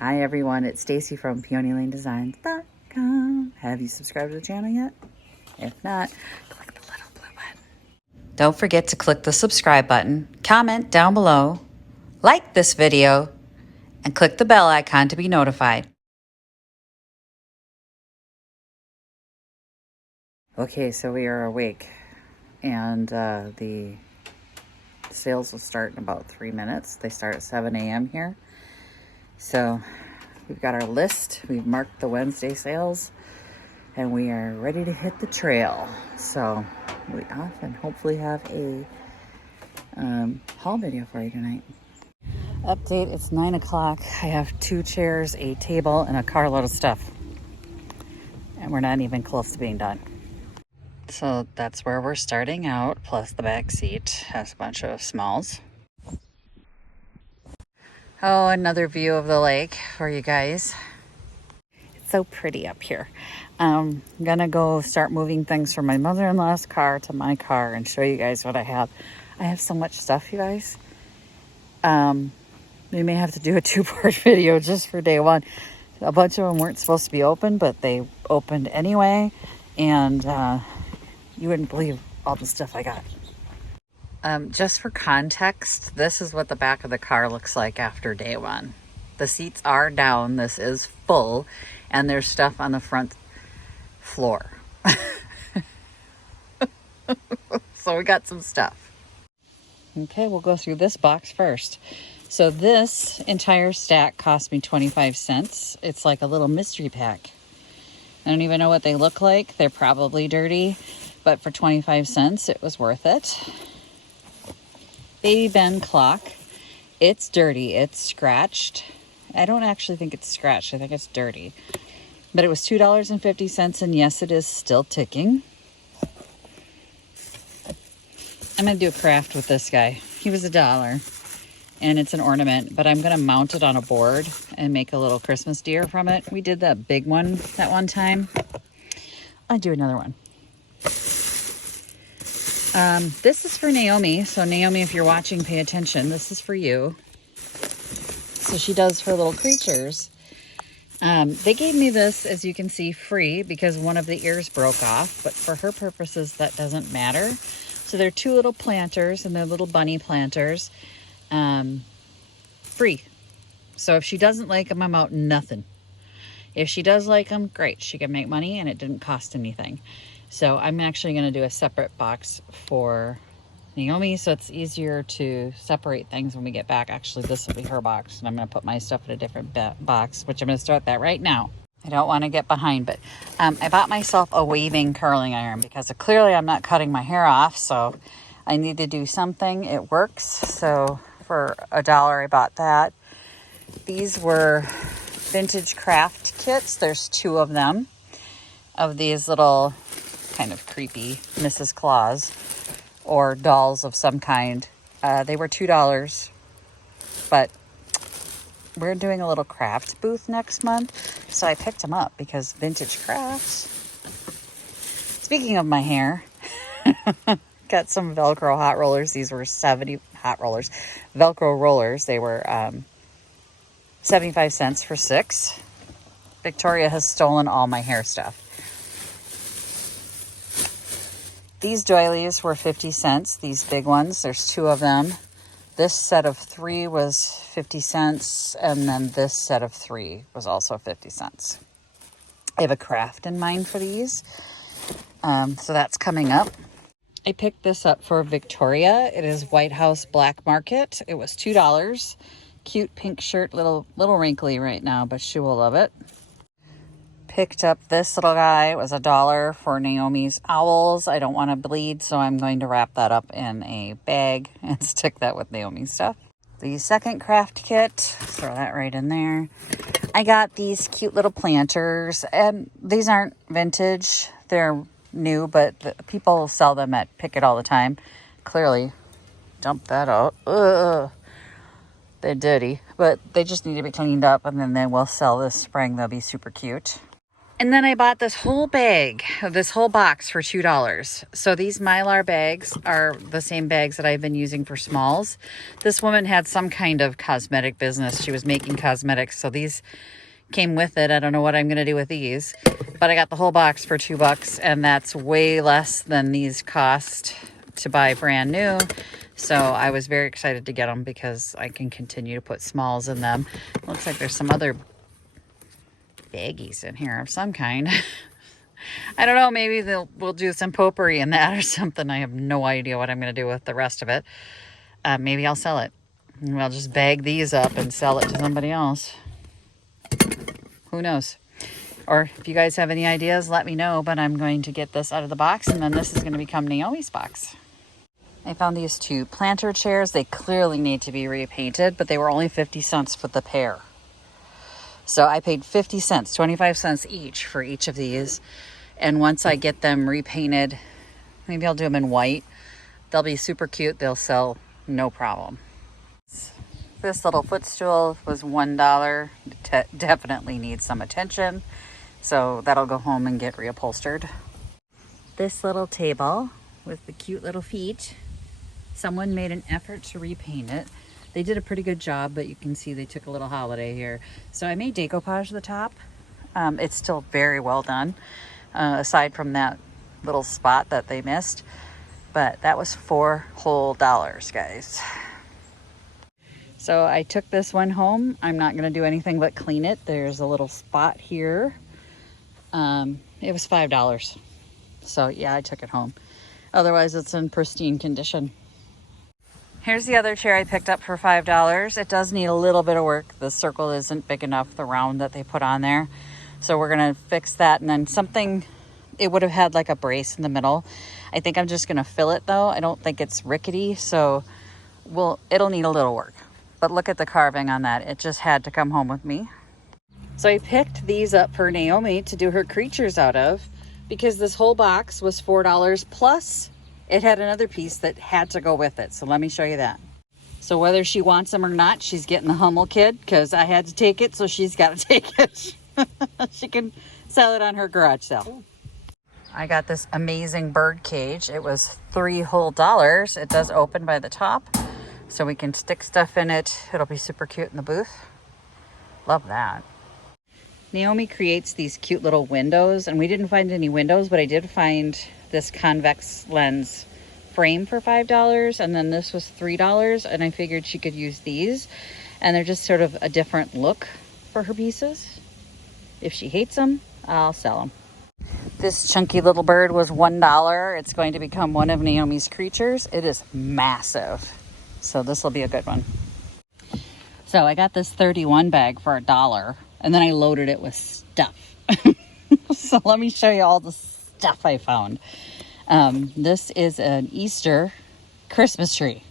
Hi everyone, it's Stacy from PeonyLaneDesigns.com. Have you subscribed to the channel yet? If not, click the little blue button. Don't forget to click the subscribe button, comment down below, like this video, and click the bell icon to be notified. Okay, so we are awake, and the sales will start in about 3 minutes. They start at 7 a.m. here. So we've got our list. We've marked the Wednesday sales, and we are ready to hit the trail. So we off and hopefully have a haul video for you tonight. Update, it's 9 o'clock. I have 2 chairs, a table, and a carload of stuff. And we're not even close to being done. So that's where we're starting out, plus the back seat has a bunch of smalls. Oh, another view of the lake for you guys. It's so pretty up here. I'm gonna go start moving things from my mother-in-law's car to my car and show you guys what I have. I have so much stuff, you guys. We may have to do a 2-part video just for day one. A bunch of them weren't supposed to be open, but they opened anyway. And you wouldn't believe all the stuff I got. Just for context, this is what the back of the car looks like after day one. The seats are down, this is full, and there's stuff on the front floor. So we got some stuff. Okay, we'll go through this box first. So this entire stack cost me 25 cents. It's like a little mystery pack. I don't even know what they look like. They're probably dirty, but for 25 cents, it was worth it. Baby Ben clock. It's dirty. It's scratched. I don't actually think it's scratched. I think it's dirty. But it was $2.50, and yes, it is still ticking. I'm going to do a craft with this guy. He was $1, and it's an ornament, but I'm going to mount it on a board and make a little Christmas deer from it. We did that big one that one time. I'll do another one. This is for Naomi. So Naomi, if you're watching, pay attention. This is for you. So she does her little creatures. They gave me this, as you can see, free because one of the ears broke off. But for her purposes, that doesn't matter. So they're 2 little planters, and they're little bunny planters. Free. So if she doesn't like them, I'm out nothing. If she does like them, great. She can make money, and it didn't cost anything. So I'm actually going to do a separate box for Naomi, so it's easier to separate things when we get back. Actually, this will be her box, and I'm going to put my stuff in a different box, which I'm going to start that right now. I don't want to get behind, but I bought myself a waving curling iron because clearly I'm not cutting my hair off, so I need to do something. It works, so for $1 I bought that. These were vintage craft kits. There's 2 of them, of these little kind of creepy Mrs. Claus or dolls of some kind. They were $2, but we're doing a little craft booth next month, so I picked them up because vintage crafts. Speaking of my hair, got some Velcro hot rollers. These were 70 hot rollers, Velcro rollers. They were 75 cents for 6. Victoria has stolen all my hair stuff. These doilies were 50 cents, these big ones. There's 2 of them. This set of 3 was 50 cents, and then this set of 3 was also 50 cents. I have a craft in mind for these, so that's coming up. I picked this up for Victoria. It is White House Black Market. It was $2. Cute pink shirt, little wrinkly right now, but she will love it. Picked up this little guy. It was $1 for Naomi's owls. I don't want to bleed, so I'm going to wrap that up in a bag and stick that with Naomi's stuff. The second craft kit, throw that right in there. I got these cute little planters, and these aren't vintage. They're new, but people sell them at Picket all the time. Clearly, dump that out. Ugh. They're dirty, but they just need to be cleaned up, and then they will sell this spring. They'll be super cute. And then I bought this whole bag of this whole box for $2. So these Mylar bags are the same bags that I've been using for smalls. This woman had some kind of cosmetic business. She was making cosmetics. So these came with it. I don't know what I'm going to do with these, but I got the whole box for $2, and that's way less than these cost to buy brand new. So I was very excited to get them because I can continue to put smalls in them. Looks like there's some other baggies in here of some kind. I don't know, maybe we'll do some potpourri in that or something. I have no idea what I'm going to do with the rest of it. Maybe I'll sell it. Maybe I'll just bag these up and sell it to somebody else. Who knows? Or if you guys have any ideas, let me know. But I'm going to get this out of the box, and then this is going to become Naomi's box. I found these 2 planter chairs. They clearly need to be repainted, but they were only 50 cents for the pair. So I paid 50 cents, 25 cents each for each of these. And once I get them repainted, maybe I'll do them in white. They'll be super cute. They'll sell no problem. This little footstool was $1. Definitely needs some attention. So that'll go home and get reupholstered. This little table with the cute little feet, someone made an effort to repaint it. They did a pretty good job, but you can see they took a little holiday here. So I made decoupage the top. It's still very well done, aside from that little spot that they missed. But that was $4 whole, guys. So I took this one home. I'm not going to do anything but clean it. There's a little spot here. It was $5. So yeah, I took it home. Otherwise, it's in pristine condition. Here's the other chair I picked up for $5. It does need a little bit of work. The circle isn't big enough, the round that they put on there. So we're going to fix that. And then something, it would have had like a brace in the middle. I think I'm just going to fill it though. I don't think it's rickety. So it'll need a little work. But look at the carving on that. It just had to come home with me. So I picked these up for Naomi to do her creatures out of, because this whole box was $4 plus it had another piece that had to go with it. So let me show you that. So whether she wants them or not, she's getting the Hummel kid because I had to take it, so she's got to take it. She can sell it on her garage sale. I got this amazing bird cage. It was $3 whole. It does open by the top, so we can stick stuff in it. It'll be super cute in the booth. Love that. Naomi creates these cute little windows, and we didn't find any windows, but I did find this convex lens frame for $5, and then this was $3, and I figured she could use these, and they're just sort of a different look for her pieces. If she hates them, I'll sell them. This chunky little bird was $1. It's going to become one of Naomi's creatures. It is massive, so this will be a good one. So I got this 31 bag for $1, and then I loaded it with stuff. So let me show you all the stuff I found. This is an Easter Christmas tree.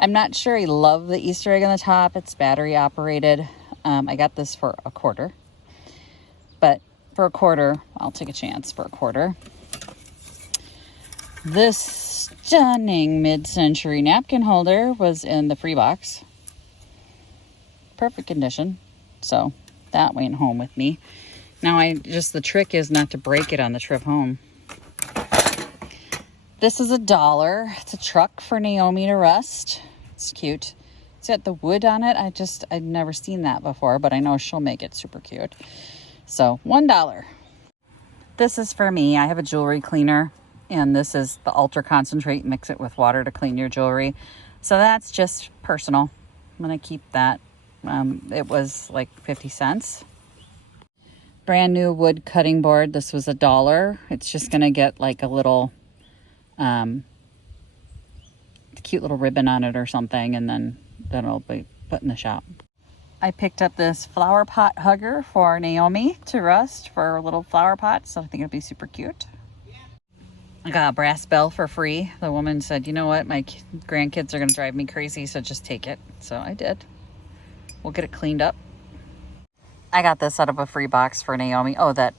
I'm not sure I love the Easter egg on the top. It's battery operated. I got this for $0.25, but for $0.25, I'll take a chance for $0.25. This stunning mid-century napkin holder was in the free box. Perfect condition. So that went home with me. Now the trick is not to break it on the trip home. This is $1. It's a truck for Naomi to rest. It's cute. It's got the wood on it. I've never seen that before, but I know she'll make it super cute. So $1. This is for me. I have a jewelry cleaner, and this is the ultra concentrate. Mix it with water to clean your jewelry. So that's just personal. I'm going to keep that. It was like 50 cents. Brand new wood cutting board. This was $1. It's just going to get like a little cute little ribbon on it or something, and then it'll be put in the shop. I picked up this flower pot hugger for Naomi to rest for a little flower pot, so I think it'll be super cute. I got a brass bell for free. The woman said, you know what, my grandkids are going to drive me crazy, so just take it. So I did. We'll get it cleaned up. I got this out of a free box for Naomi. Oh, that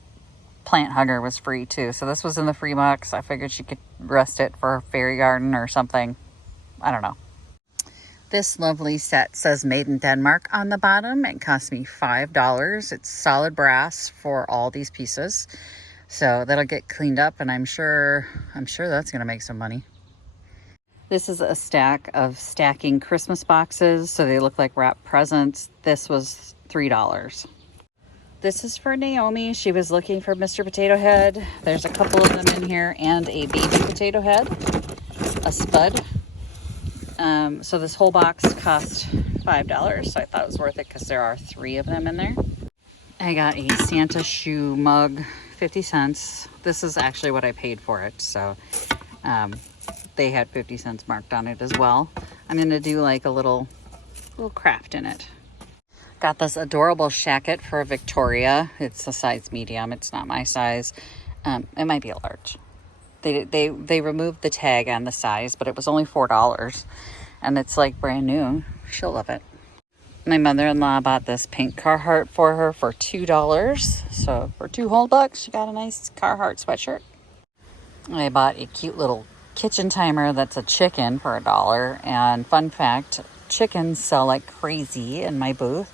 plant hugger was free too. So this was in the free box. I figured she could rest it for her fairy garden or something. I don't know. This lovely set says made in Denmark on the bottom. It cost me $5. It's solid brass for all these pieces. So that'll get cleaned up, and I'm sure that's gonna make some money. This is a stack of stacking Christmas boxes, so they look like wrapped presents. This was $3. This is for Naomi. She was looking for Mr. Potato Head. There's a couple of them in here, and a baby potato head, a spud. So this whole box cost $5, so I thought it was worth it because there are 3 of them in there. I got a Santa shoe mug, 50 cents. This is actually what I paid for it, so they had 50 cents marked on it as well. I'm gonna do like a little craft in it. Got this adorable shacket for Victoria. It's a size medium. It's not my size. It might be a large. They removed the tag on the size, but it was only $4, and it's like brand new. She'll love it. My mother-in-law bought this pink Carhartt for her for $2. So for 2 whole bucks, she got a nice Carhartt sweatshirt. I bought a cute little kitchen timer that's a chicken for $1. And fun fact, chickens sell like crazy in my booth,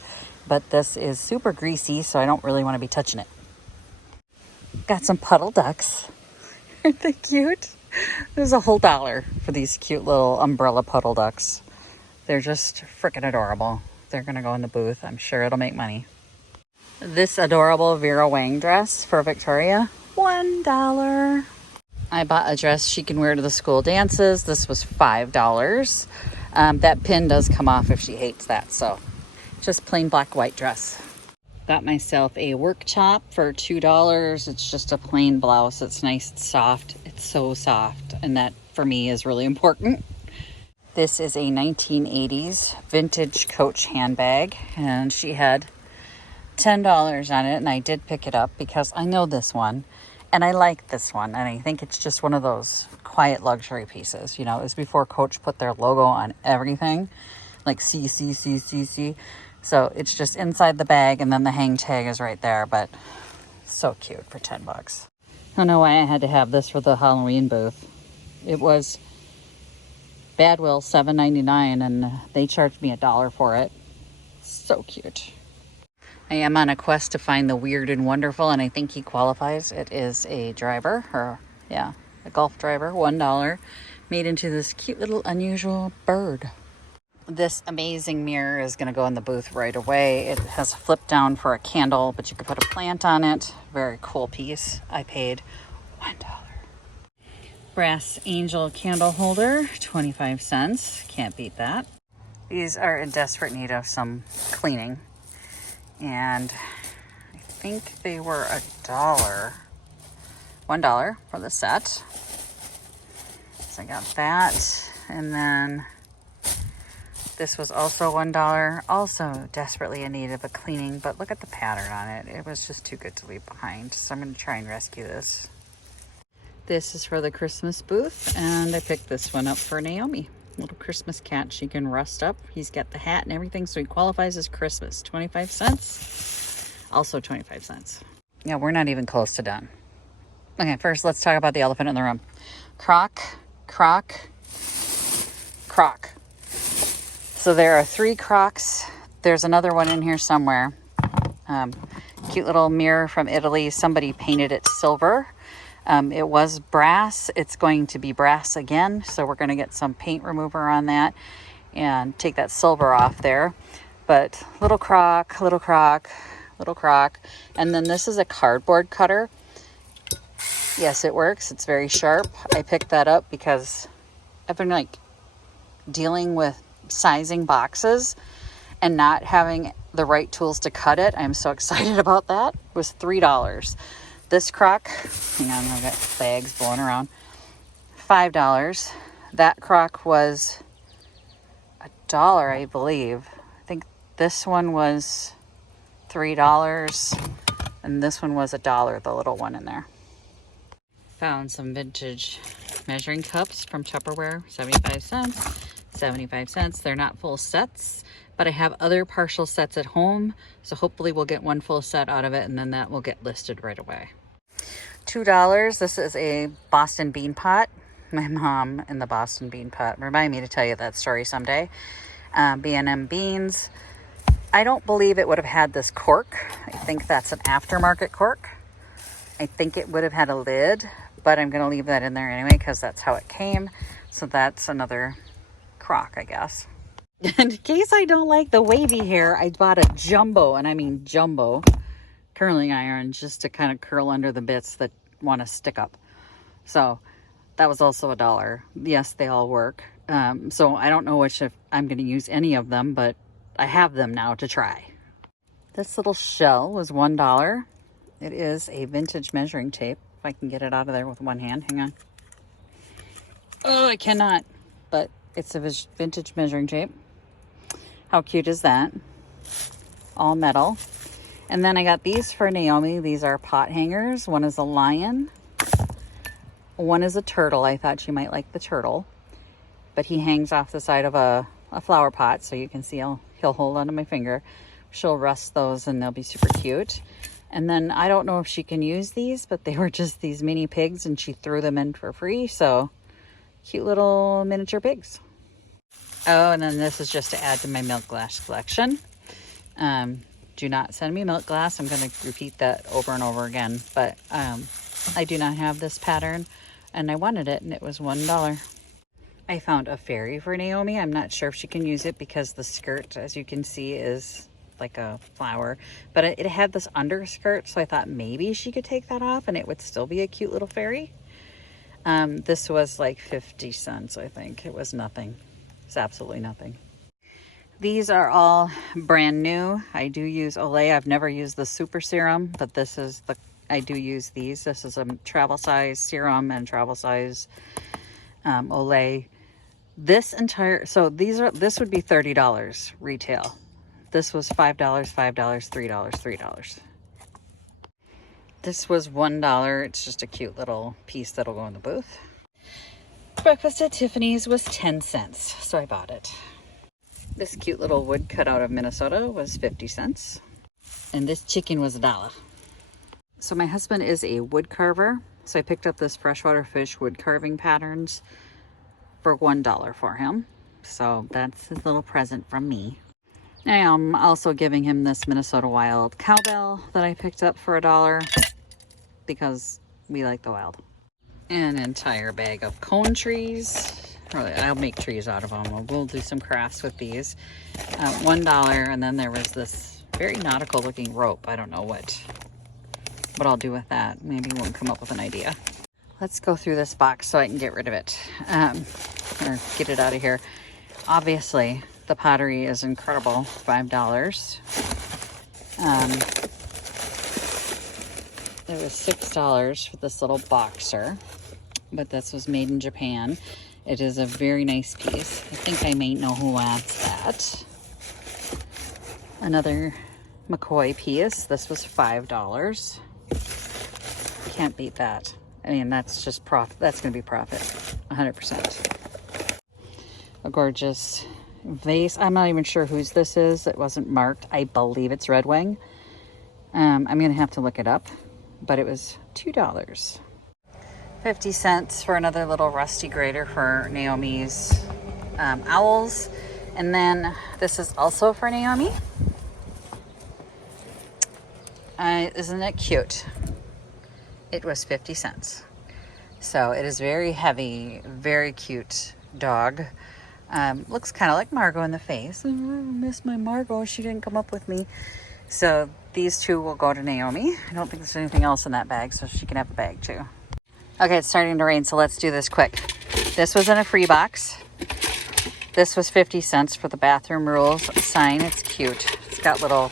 but this is super greasy, so I don't really want to be touching it. Got some puddle ducks. Aren't they cute? There's a whole $1 for these cute little umbrella puddle ducks. They're just freaking adorable. They're gonna go in the booth. I'm sure it'll make money. This adorable Vera Wang dress for Victoria, $1. I bought a dress she can wear to the school dances. This was $5. That pin does come off if she hates that, so just plain black white dress. Got myself a work top for $2. It's just a plain blouse. It's nice, it's soft. It's so soft, and that for me is really important. This is a 1980s vintage Coach handbag, and she had $10 on it, and I did pick it up because I know this one, and I like this one, and I think it's just one of those quiet luxury pieces. You know, it was before Coach put their logo on everything, like CCCCC. So it's just inside the bag, and then the hang tag is right there, but so cute for 10 bucks. I don't know why I had to have this for the Halloween booth. It was Badwill $7.99, and they charged me $1 for it. So cute. I am on a quest to find the weird and wonderful, and I think he qualifies. It is a driver, a golf driver, $1, made into this cute little unusual bird. This amazing mirror is going to go in the booth right away. It has a flip down for a candle, but you could put a plant on it. Very cool piece. I paid $1. Brass angel candle holder, 25 cents. Can't beat that. These are in desperate need of some cleaning. And I think they were $1 for the set. So I got that. And then this was also $1, also desperately in need of a cleaning, but look at the pattern on it. It was just too good to leave behind. So I'm going to try and rescue this. This is for the Christmas booth, and I picked this one up for Naomi. Little Christmas cat she can rust up. He's got the hat and everything, so he qualifies as Christmas. 25 cents. Also 25 cents. Yeah, we're not even close to done. Okay, first let's talk about the elephant in the room. Croc, croc, croc. So there are 3 crocs. There's another one in here somewhere. Cute little mirror from Italy. Somebody painted it silver. It was brass. It's going to be brass again. So we're going to get some paint remover on that and take that silver off there. But little croc, little croc, little croc. And then this is a cardboard cutter. Yes, it works. It's very sharp. I picked that up because I've been like dealing with sizing boxes and not having the right tools to cut it. I'm so excited about that. It was $3. This crock, hang on, I've got bags blowing around, $5. That crock was $1, I believe. I think this one was $3 and this one was $1, the little one in there. Found some vintage measuring cups from Tupperware, 75 cents. 75 cents. They're not full sets, but I have other partial sets at home, so hopefully we'll get one full set out of it, and then that will get listed right away. $2. This is a Boston bean pot. My mom and the Boston bean pot. Remind me to tell you that story someday. B&M beans. I don't believe it would have had this cork. I think that's an aftermarket cork. I think it would have had a lid, but I'm going to leave that in there anyway because that's how it came. So that's another crock, I guess. In case I don't like the wavy hair, I bought a jumbo, and I mean jumbo, curling iron just to kind of curl under the bits that want to stick up. So that was also $1. Yes, they all work. So I don't know if I'm going to use any of them, but I have them now to try. This little shell was $1. It is a vintage measuring tape. If I can get it out of there with one hand. Hang on. Oh, I cannot. But it's a vintage measuring tape. How cute is that? All metal. And then I got these for Naomi. These are pot hangers. One is a lion. One is a turtle. I thought she might like the turtle. But he hangs off the side of a flower pot. So you can see he'll hold onto my finger. She'll rust those and they'll be super cute. And then I don't know if she can use these, but they were just these mini pigs and she threw them in for free. So cute little miniature pigs. Oh, and then this is just to add to my milk glass collection. Do not send me milk glass. I'm going to repeat that over and over again. But I do not have this pattern and I wanted it and it was $1. I found a fairy for Naomi. I'm not sure if she can use it because the skirt, as you can see, is like a flower. But it had this underskirt, so I thought maybe she could take that off and it would still be a cute little fairy. This was like 50 cents, I think. It was nothing. It's absolutely nothing. These are all brand new. I do use Olay. I've never used the super serum, but I do use these. This is a travel size serum and travel size Olay. This would be $30 retail. This was $5, $5, $3, $3. This was $1. It's just a cute little piece that'll go in the booth. Breakfast at Tiffany's was 10 cents, so I bought it. This cute little wood cut out of Minnesota was 50 cents. And this chicken was $1. So my husband is a wood carver, so I picked up this freshwater fish wood carving patterns for $1 for him. So that's his little present from me. I am also giving him this Minnesota Wild cowbell that I picked up for $1 because we like the wild. An entire bag of cone trees. I'll make trees out of them. We'll do some crafts with these. $1, and then there was this very nautical looking rope. I don't know what I'll do with that. Maybe we'll come up with an idea. Let's go through this box so I can get rid of it, or get it out of here. Obviously, the pottery is incredible, $5. It was $6 for this little boxer, but this was made in Japan. It is a very nice piece. I think I may know who wants that. Another McCoy piece. This was $5. Can't beat that. I mean, that's just profit. That's going to be profit, 100%. A gorgeous vase. I'm not even sure whose this is. It wasn't marked. I believe it's Red Wing. I'm going to have to look it up, but it was $2. 50 cents for another little rusty grater for Naomi's owls. And then this is also for Naomi. Isn't it cute? It was 50 cents. So it is very heavy, very cute dog. Looks kind of like Margot in the face. I miss my Margot. She didn't come up with me. So these two will go to Naomi. I don't think there's anything else in that bag, so she can have a bag too. Okay, it's starting to rain, so let's do this quick. This was in a free box. This was 50 cents for the bathroom rules sign. It's cute. It's got little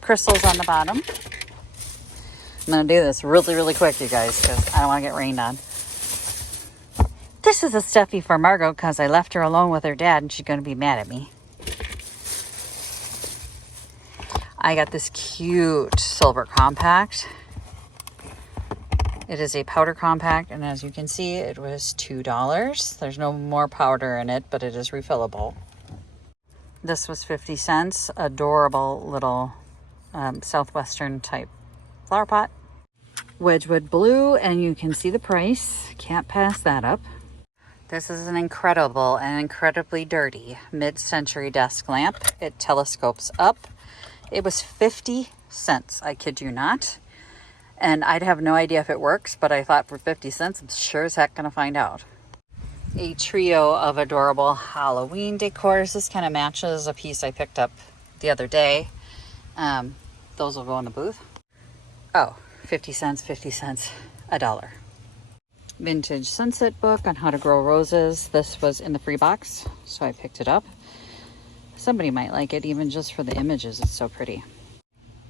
crystals on the bottom. I'm going to do this really, really quick, you guys, because I don't want to get rained on. This is a stuffy for Margot because I left her alone with her dad and she's going to be mad at me. I got this cute silver compact. It is a powder compact, and as you can see, it was $2. There's no more powder in it, but it is refillable. This was 50 cents. Adorable little Southwestern type flower pot. Wedgwood blue, and you can see the price. Can't pass that up. This is an incredible and incredibly dirty mid-century desk lamp. It telescopes up. It was 50 cents, I kid you not. And I'd have no idea if it works, but I thought for 50 cents, I'm sure as heck gonna find out. A trio of adorable Halloween decors. This kind of matches a piece I picked up the other day. Those will go in the booth. Oh, 50 cents, 50 cents, $1. Vintage sunset book on how to grow roses. This was in the free box, so I picked it up. Somebody might like it even just for the images. It's so pretty.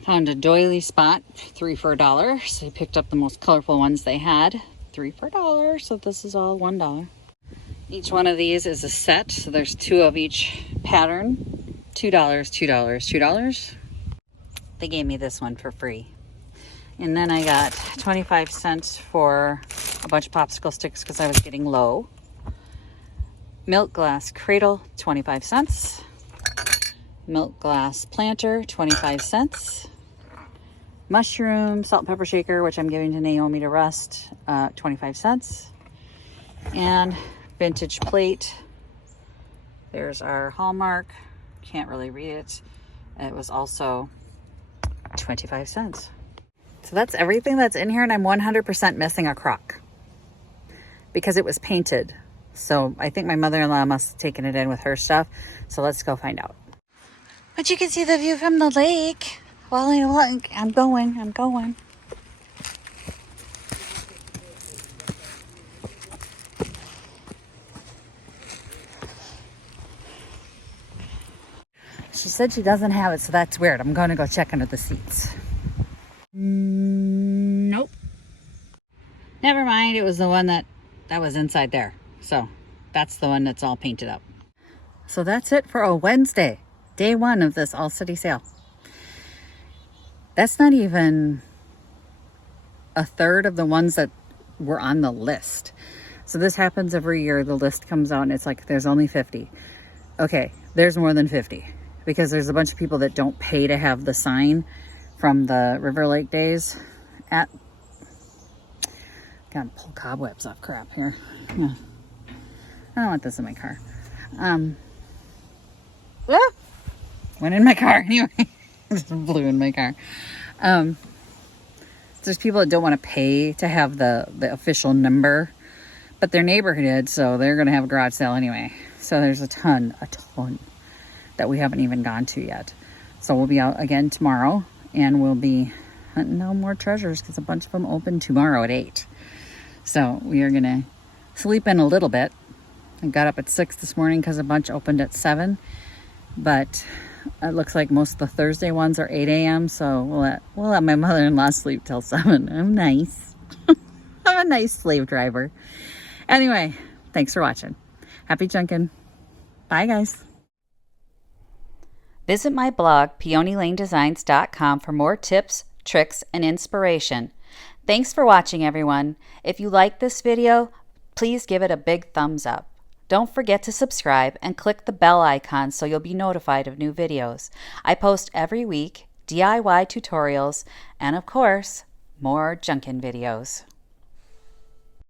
Found a doily spot, 3 for $1. So I picked up the most colorful ones they had. 3 for $1, so this is all $1. Each one of these is a set, so there's 2 of each pattern. $2, $2, $2. They gave me this one for free. And then I got 25 cents for a bunch of popsicle sticks because I was getting low. Milk glass cradle, 25 cents. Milk glass planter, 25 cents. Mushroom salt and pepper shaker, which I'm giving to Naomi to rest, 25 cents. And vintage plate. There's our Hallmark. Can't really read it. It was also 25 cents. So that's everything that's in here, and I'm 100% missing a crock because it was painted. So I think my mother-in-law must have taken it in with her stuff. So let's go find out. But you can see the view from the lake. Well, I'm going. She said she doesn't have it, so that's weird. I'm going to go check under the seats. Nope. Never mind. It was the one that was inside there. So that's the one that's all painted up. So that's it for a Wednesday, day 1 of this all city sale. That's not even a third of the ones that were on the list. So this happens every year. The list comes out and it's like, there's only 50. Okay, there's more than 50 because there's a bunch of people that don't pay to have the sign from the River Lake days at... Gotta pull cobwebs off crap here. Yeah. I don't want this in my car. Went in my car anyway. Just blew in my car. There's people that don't want to pay to have the official number, but their neighbor did, so they're going to have a garage sale anyway. So there's a ton that we haven't even gone to yet. So we'll be out again tomorrow, and we'll be hunting down more treasures because a bunch of them open tomorrow at 8. So we are going to sleep in a little bit. I got up at 6 this morning because a bunch opened at 7, but it looks like most of the Thursday ones are 8 a.m. So we'll let my mother-in-law sleep till 7. I'm nice. I'm a nice slave driver. Anyway, thanks for watching. Happy junkin'. Bye, guys. Visit my blog, peonylanedesigns.com, for more tips, tricks, and inspiration. Thanks for watching, everyone. If you like this video, please give it a big thumbs up. Don't forget to subscribe and click the bell icon so you'll be notified of new videos. I post every week, DIY tutorials, and of course, more junkin' videos.